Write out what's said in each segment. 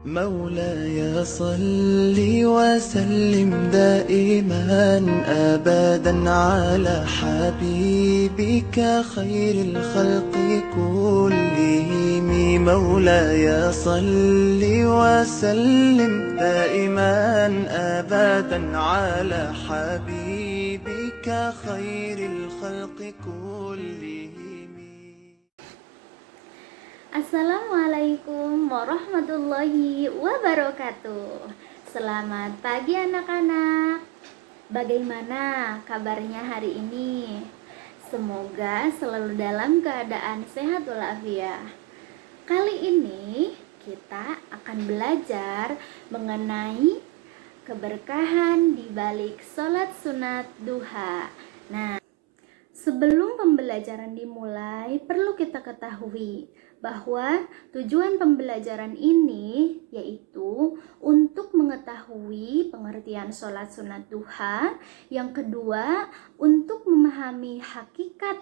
مولاي صل وسلم دائما أبدا على حبيبك خير الخلق كلهم. مولاي صل وسلم دائما أبدا على حبيبك خير الخلق كلهم. Assalamualaikum warahmatullahi wabarakatuh. Selamat pagi anak-anak. Bagaimana kabarnya hari ini? Semoga selalu dalam keadaan sehat walafiat. Kali ini kita akan belajar mengenai keberkahan di balik sholat sunat duha. Nah, sebelum pembelajaran dimulai, perlu kita ketahui bahwa tujuan pembelajaran ini yaitu untuk mengetahui pengertian sholat sunat duha. Yang kedua, untuk memahami hakikat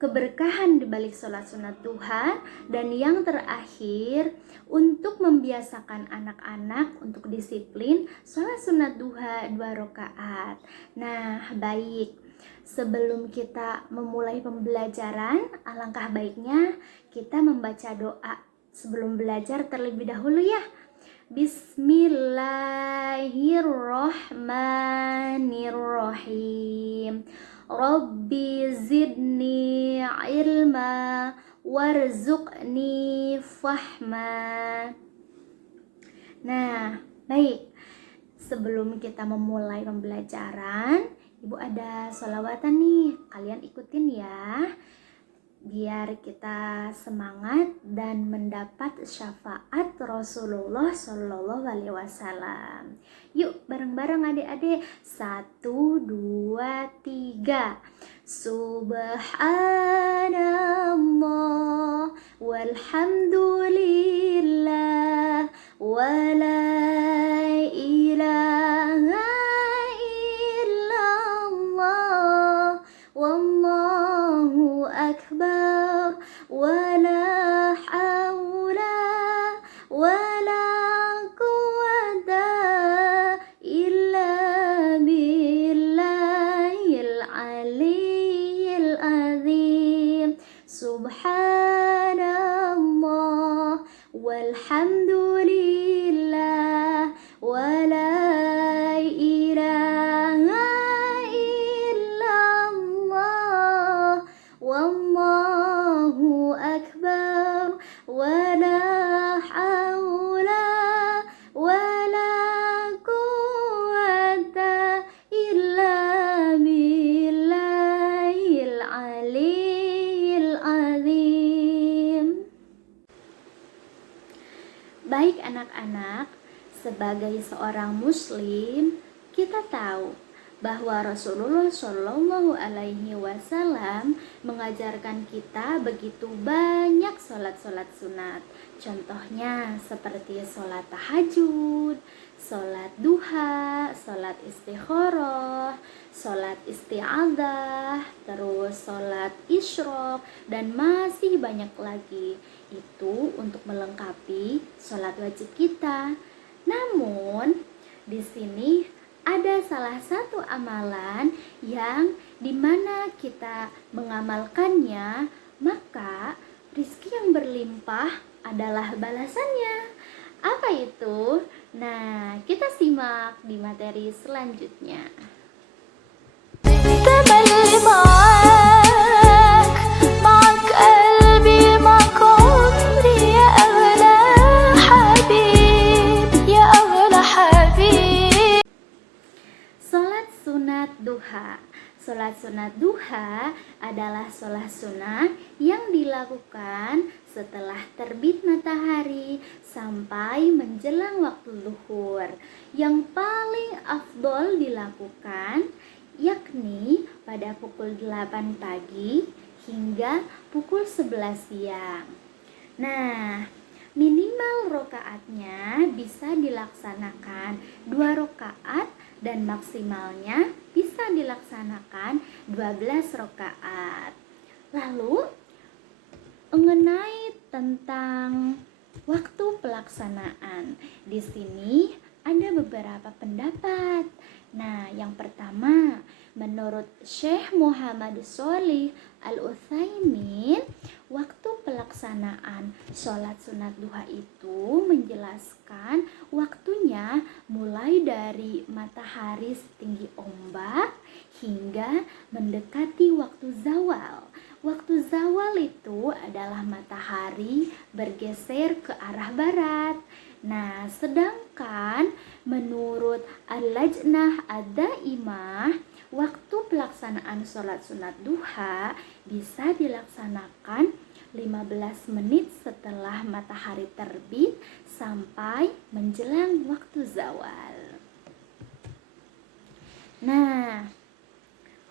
keberkahan di balik sholat sunat duha. Dan yang terakhir, untuk membiasakan anak-anak untuk disiplin sholat sunat duha 2 rakaat. Nah, baik. Sebelum kita memulai pembelajaran, alangkah baiknya kita membaca doa sebelum belajar terlebih dahulu ya. Bismillahirrahmanirrahim. Rabbi zidni ilma warzuqni fahma. Nah, baik. Sebelum kita memulai pembelajaran, Ibu ada sholawatan nih, kalian ikutin ya, biar kita semangat dan mendapat syafaat Rasulullah Shallallahu Alaihi Wasallam. Yuk bareng-bareng adik-adik, 1, 2, 3. Subhanallah walhamdulillah wala ilaha wallahu akbar wala haula wala quwata illa billahil aliyyil azim. Subhanallah walhamdulillah wala wallahu akbar wala haula wala quwata illa billahil aliyyil azim. Baik anak-anak, sebagai seorang muslim, kita tahu bahwa Rasulullah Shallallahu Alaihi Wasallam mengajarkan kita begitu banyak sholat-sholat sunat. Contohnya seperti sholat tahajud, sholat duha, sholat istikharah, sholat isti'adzah, terus sholat isyraq, dan masih banyak lagi. Itu untuk melengkapi sholat wajib kita. Namun di sini ada salah satu amalan yang dimana kita mengamalkannya, maka rizki yang berlimpah adalah balasannya. Apa itu? Nah, kita simak di materi selanjutnya. Sholat sunat duha adalah sholat sunnah yang dilakukan setelah terbit matahari sampai menjelang waktu zuhur. Yang paling afdol dilakukan yakni pada pukul 8 pagi hingga pukul 11 siang. Nah, minimal rokaatnya bisa dilaksanakan 2 rokaat dan maksimalnya bisa dilaksanakan 12 rokaat. Lalu mengenai tentang Waktu pelaksanaan. Di sini ada beberapa pendapat. Nah, yang pertama, menurut Syekh Muhammad Sholih Al-Utsaimin, waktu pelaksanaan sholat sunat duha itu menjelaskan waktunya mulai dari matahari setinggi ombak hingga mendekati waktu zawal. Waktu zawal itu adalah matahari bergeser ke arah barat. Nah, sedangkan menurut Al-Lajnah Ad-Daimah, waktu pelaksanaan sholat sunat duha bisa dilaksanakan 15 menit setelah matahari terbit sampai menjelang waktu zawal. Nah,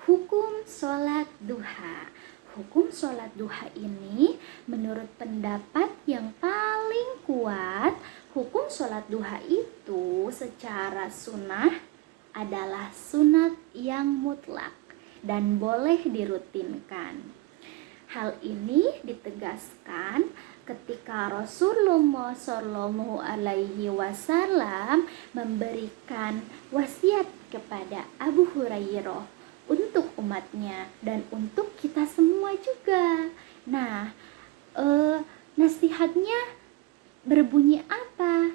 hukum sholat duha. Hukum sholat duha ini menurut pendapat yang paling kuat, hukum sholat duha itu secara sunnah adalah sunat yang mutlak dan boleh dirutinkan. Hal ini ditegaskan ketika Rasulullah Shallallahu Alaihi Wasallam memberikan wasiat kepada Abu Hurairah untuk umatnya dan untuk kita semua juga. Nah, nasihatnya berbunyi apa?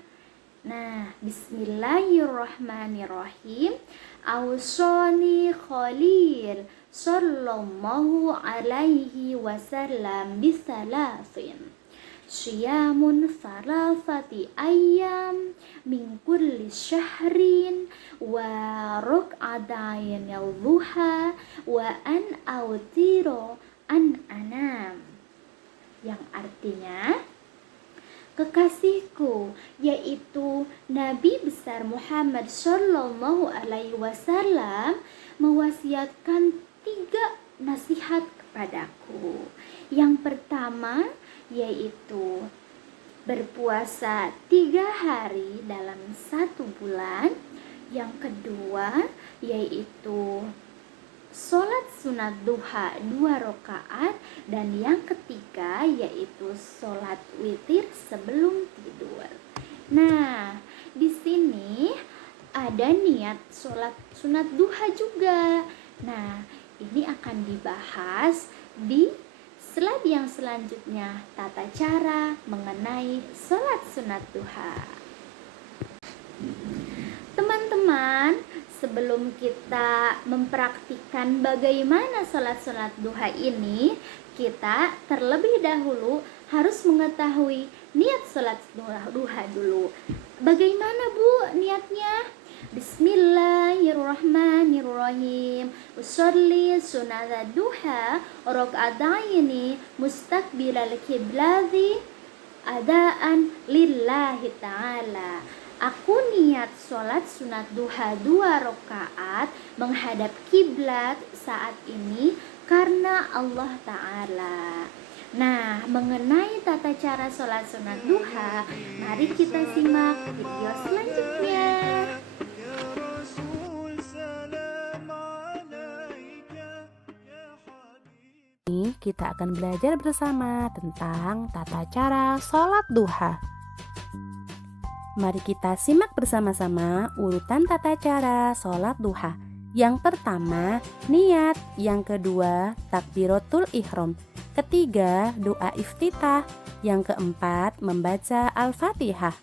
Nah, bismillahirrahmanirrahim. Ausoni Khalil sallallahu alaihi wasallam bisalafin. Syiamun salafati ayyam min kulli syahrin wa ruk'adain al-duha wa an autiro an anam, yang artinya kekasihku, yaitu Nabi besar Muhammad Shallallahu Alaihi Wasallam mewasiatkan 3 nasihat kepadaku. Yang pertama yaitu berpuasa 3 hari dalam 1 bulan. Yang kedua yaitu sholat sunat duha 2 rakaat, dan yang ketiga yaitu sholat witir sebelum tidur. Nah, di sini ada niat sholat sunat duha juga. Nah, ini akan dibahas di slide yang selanjutnya, tata cara mengenai sholat sunat duha. Teman-teman, sebelum kita mempraktikkan bagaimana sholat sunat duha ini, kita terlebih dahulu harus mengetahui niat sholat duha dulu. Bagaimana Bu niatnya? Bismillahirrahmanirrahim. Usolli sunata duha rok'ataini mustaqbilal kiblati adaan lillahi ta'ala. Aku niat sholat sunat duha 2 rakaat menghadap kiblat saat ini karena Allah Ta'ala. Nah, mengenai tata cara sholat sunat duha, mari kita simak video selanjutnya. Ini kita akan belajar bersama tentang tata cara sholat duha. Mari kita simak bersama-sama urutan tata cara sholat duha. Yang pertama, niat. Yang kedua, takbiratul ihram. Ketiga, doa iftitah. Yang keempat, membaca Al-Fatihah.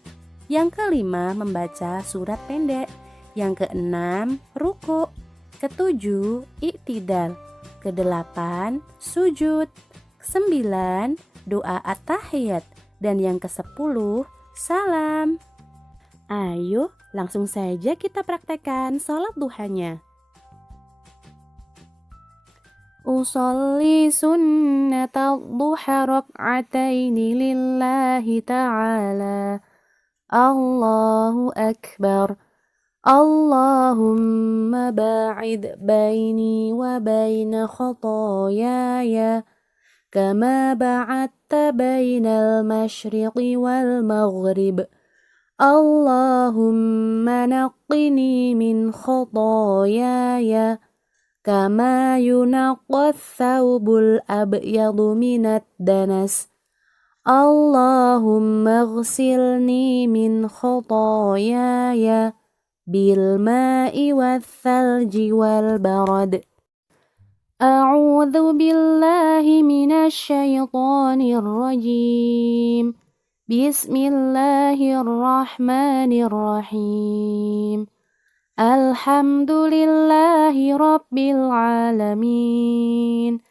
Yang kelima, membaca surat pendek. Yang keenam, ruku'. Ketujuh, iktidal. Kedelapan, sujud. 9, doa at-tahiyat. Dan yang ke-10, salam. Ayo, langsung saja kita praktekkan sholat duhanya. Usolli sunnatal duha rak'ataini lillahi ta'ala. Allahu akbar. Allahumma ba'id baini wa baina khotoyaya kama ba'adta bainal masyriqi wal maghrib. Allahumma naqqini min khotoyaya kama yunaqqas thawbul abyadu minad danas. Allahumma ghsilni min khotoyaya bil ma'i wal thalji wal barad. A'udzu billahi minasy syaithanir rajim. Bismillahirrahmanirrahim. Alhamdulillahi rabbil alamin.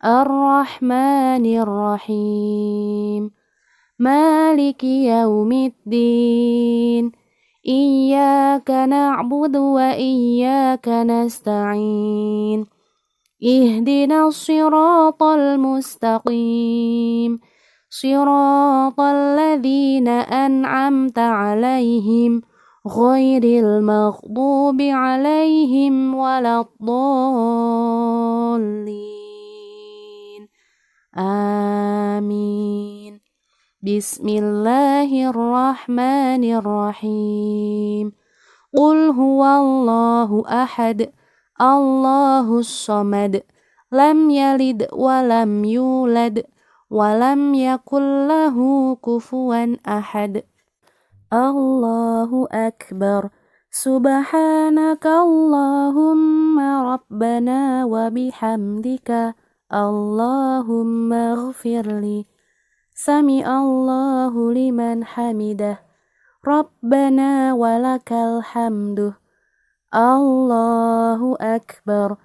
Ar-Rahmanir-Rahim. Maliki yaumiddin. Iyyaka na'budu wa iyyaka nasta'in. Ihdinas siratal mustaqim. Siratal ladzina an'amta 'alaihim ghairil maghdubi 'alaihim waladdallin. Amin. Bismillahirrahmanirrahim. Qul huwallahu ahad. Allahus samad. Lam yalid wa lam yulad wa lam yakul lahu kufuwan ahad. Allahu akbar. Subhanaka Allahumma rabbana wa bihamdika. Allahumma ghfirli. Sami Allahu liman hamidah. Rabbana walakal hamduh. Allahu akbar.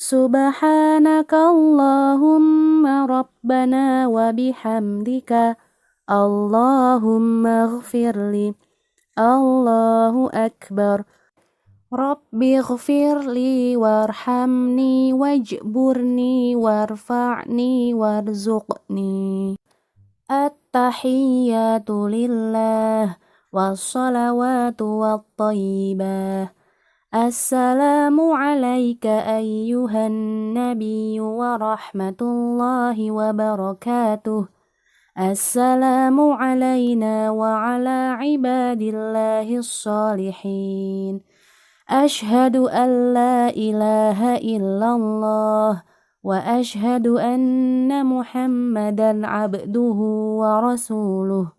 Subhanaka Allahumma rabbana wa bihamdika. Allahumma ghfirli. Allahu akbar. Rabbi ghfirli warhamni wajburni warfa'ni warzuqni. At-tahiyyatu lillah wassalawatu wattayyibah. Assalamu alayka ayyuhan nabiyyu wa rahmatullahi wa barakatuh. Assalamu alayna wa ala ibadillahis salihin. Ashhadu an la ilaha illallah wa ashhadu anna Muhammadan abduhu wa rasuluh.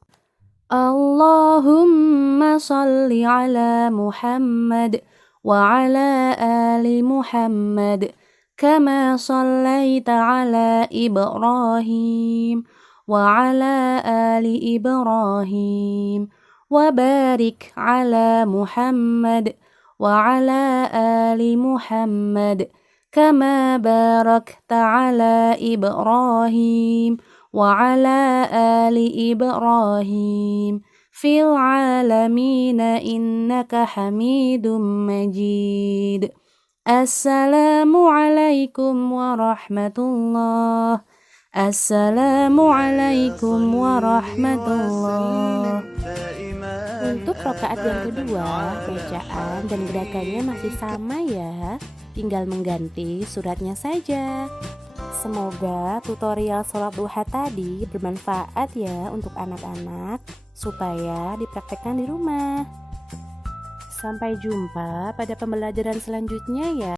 Allahumma salli ala Muhammad wa ala ali Muhammad kama sallaita ala Ibrahim wa ala ali Ibrahim wa barik ala Muhammad wa ala ali Muhammad kama barakta ala Ibrahim wa ala ali Ibrahim fil alamina innaka hamidum majid. Assalamu alaikum warahmatullah. Assalamu alaikum warahmatullah. Untuk rakaat yang kedua, bacaan dan gerakannya masih sama ya, tinggal mengganti suratnya saja. Semoga tutorial sholat duha tadi bermanfaat ya untuk anak-anak supaya dipraktekkan di rumah. Sampai jumpa pada pembelajaran selanjutnya ya.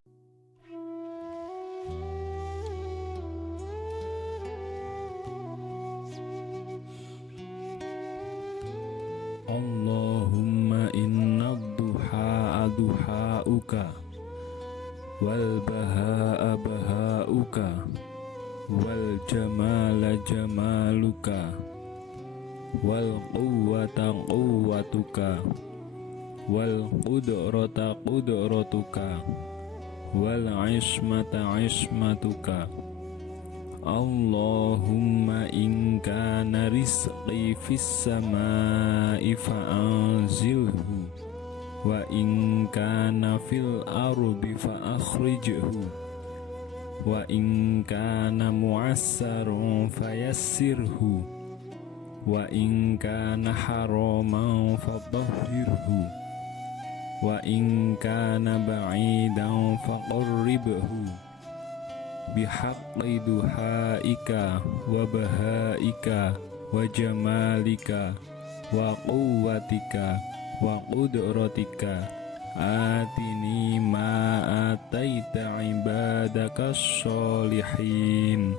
Allahumma inna duha duhauka wal bahaa bahauka wal jamala jamaluka wal quwwata quwwatuka wal qudrata qudratuka wal ismata ismatuka. Allahumma in kana rizqi fis samai fa'anzilhu wa in kana fil ardi fa'akhrijhu wa in kana mu'assarun fayassirhu wa in kana haraman fadahhirhu wa in kana ba'idan faqarribhu bihaqqi duhaika wa bahaika wa jamalika wa quwwatika wa qudratika. Atini ma ataita ibadaka sholihin.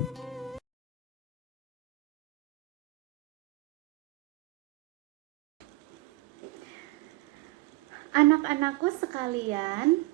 Anak-anakku sekalian,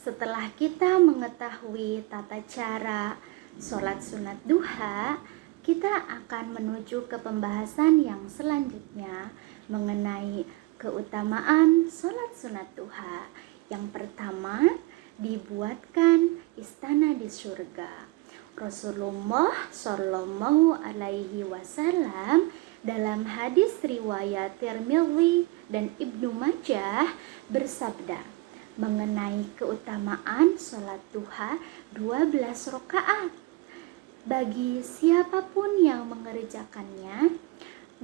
setelah kita mengetahui tata cara sholat sunat duha, kita akan menuju ke pembahasan yang selanjutnya mengenai keutamaan sholat sunat duha. Yang pertama, dibuatkan istana di surga. Rasulullah Shallallahu Alaihi Wasallam dalam hadis riwayat Tirmidzi dan Ibnu Majah bersabda mengenai keutamaan sholat duha 12 rakaat. Bagi siapapun yang mengerjakannya,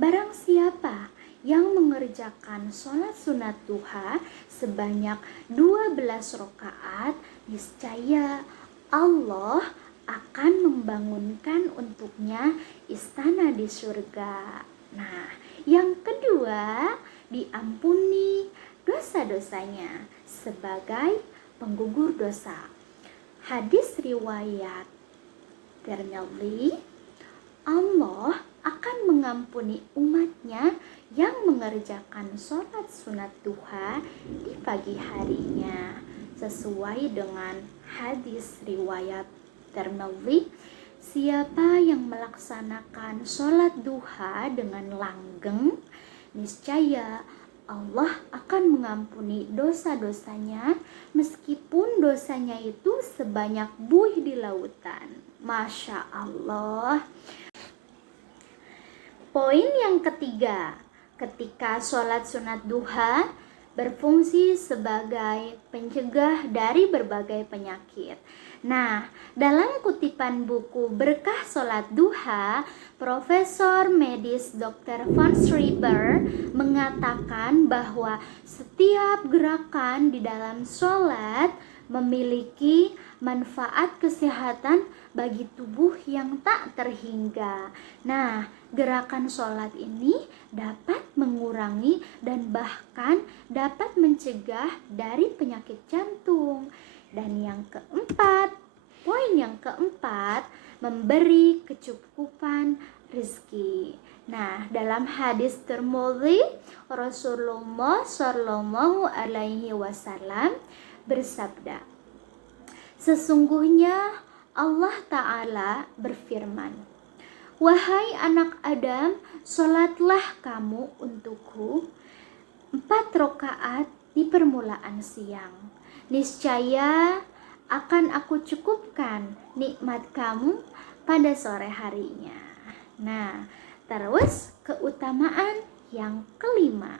barang siapa yang mengerjakan sholat sunat duha sebanyak 12 rakaat, niscaya Allah akan membangunkan untuknya istana di surga. Nah, yang kedua, diampuni dosa-dosanya sebagai penggugur dosa. Hadis riwayat Tirmidzi, Allah akan mengampuni umatnya yang mengerjakan sholat sunat duha di pagi harinya. Sesuai dengan hadis riwayat Tirmidzi, siapa yang melaksanakan sholat duha dengan langgeng, niscaya Allah akan mengampuni dosa-dosanya meskipun dosanya itu sebanyak buih di lautan. Masya Allah. Poin yang ketiga, ketika sholat sunat duha berfungsi sebagai pencegah dari berbagai penyakit. Nah, dalam kutipan buku Berkah Sholat Duha, Profesor Medis Dr. Van Schreiber mengatakan bahwa setiap gerakan di dalam sholat memiliki manfaat kesehatan bagi tubuh yang tak terhingga. Nah, gerakan sholat ini dapat mengurangi dan bahkan dapat mencegah dari penyakit jantung. Dan yang keempat, poin yang keempat, memberi kecukupan rezeki. Nah, dalam hadis Tirmidzi, Rasulullah Shallallahu Alaihi Wasallam bersabda, sesungguhnya Allah Ta'ala berfirman, wahai anak Adam, sholatlah kamu untukku 4 rakaat di permulaan siang. Niscaya akan aku cukupkan nikmat kamu pada sore harinya. Nah, terus keutamaan yang kelima.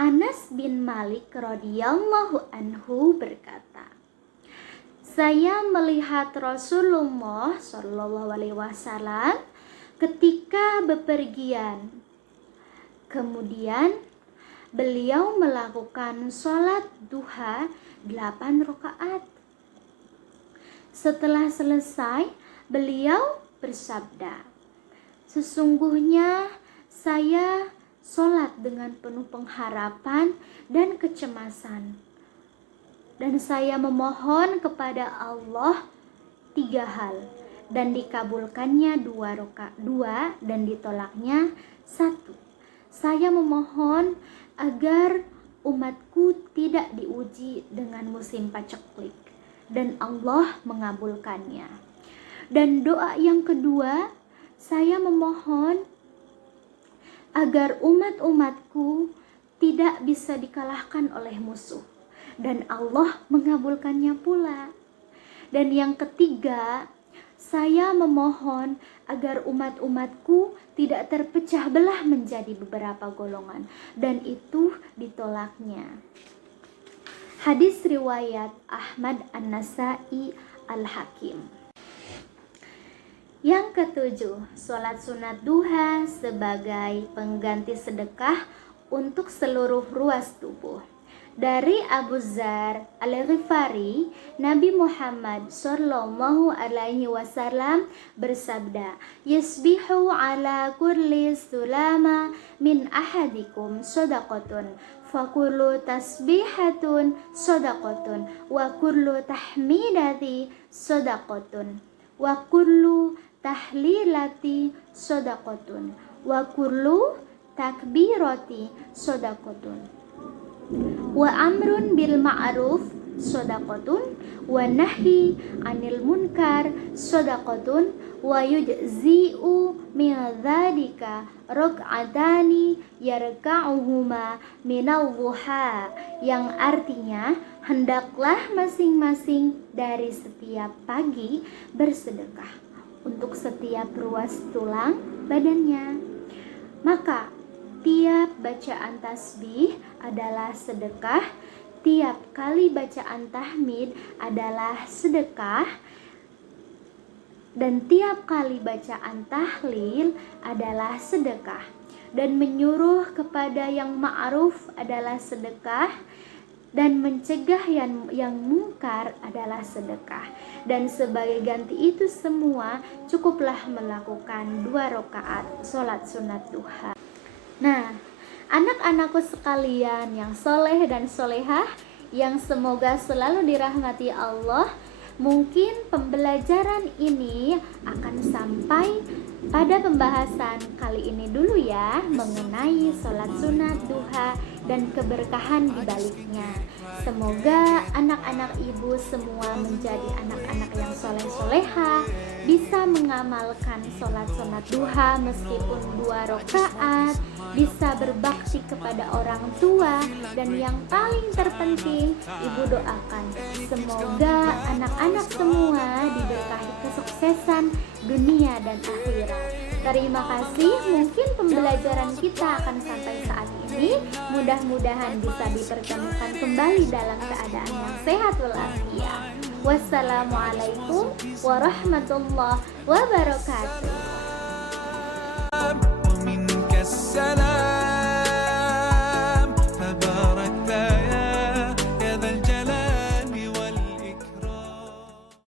Anas bin Malik radhiyallahu anhu berkata, saya melihat Rasulullah Shallallahu Alaihi Wasallam ketika bepergian. Kemudian beliau melakukan sholat duha 8 rakaat. Setelah selesai, beliau bersabda, sesungguhnya saya sholat dengan penuh pengharapan dan kecemasan. Dan saya memohon kepada Allah 3 hal, dan dikabulkannya 2 dan ditolaknya 1. Saya memohon agar umatku tidak diuji dengan musim paceklik, dan Allah mengabulkannya. Dan doa yang kedua, saya memohon agar umat-umatku tidak bisa dikalahkan oleh musuh, dan Allah mengabulkannya pula. Dan yang ketiga, saya memohon agar umat-umatku tidak terpecah belah menjadi beberapa golongan, dan itu ditolaknya. Hadis riwayat Ahmad An-Nasai Al-Hakim. Yang ketujuh, sholat sunat duha sebagai pengganti sedekah untuk seluruh ruas tubuh. Dari Abu Dzar Al-Ghifari, Nabi Muhammad Shallallahu Alaihi Wasallam bersabda, "Yasbihu ala kulli sulama min ahadikum shadaqatun, fakullu tasbihatun shadaqatun, wa kullu tahmidati shadaqatun, wa kullu tahlilati shadaqatun, wa kullu takbirati shadaqatun." Wa amrun bil ma'ruf shadaqatun wa nahi anil munkar shadaqatun wa yujzi'u min dzalika rak'atani yarka'uhuma minal duha, yang artinya hendaklah masing-masing dari setiap pagi bersedekah untuk setiap ruas tulang badannya. Maka tiap bacaan tasbih adalah sedekah, tiap kali bacaan tahmid adalah sedekah, dan tiap kali bacaan tahlil adalah sedekah, dan menyuruh kepada yang ma'ruf adalah sedekah, dan mencegah yang mungkar adalah sedekah. Dan sebagai ganti itu semua, cukuplah melakukan 2 rakaat sholat sunat duha. Nah, anak-anakku sekalian yang soleh dan solehah, yang semoga selalu dirahmati Allah, mungkin pembelajaran ini akan sampai pada pembahasan kali ini dulu ya, mengenai sholat sunat duha dan keberkahan di baliknya. Semoga anak-anak ibu semua menjadi anak-anak yang soleh-soleha, bisa mengamalkan sholat sunat duha meskipun 2 rakaat, bisa berbakti kepada orang tua, dan yang paling terpenting ibu doakan semoga anak-anak semua diberkahi kesuksesan dunia dan akhirat. Terima kasih, mungkin pembelajaran kita akan sampai saat ini. Mudah-mudahan bisa dipertemukan kembali dalam keadaan yang sehat walafiat. Wassalamualaikum warahmatullahi wabarakatuh.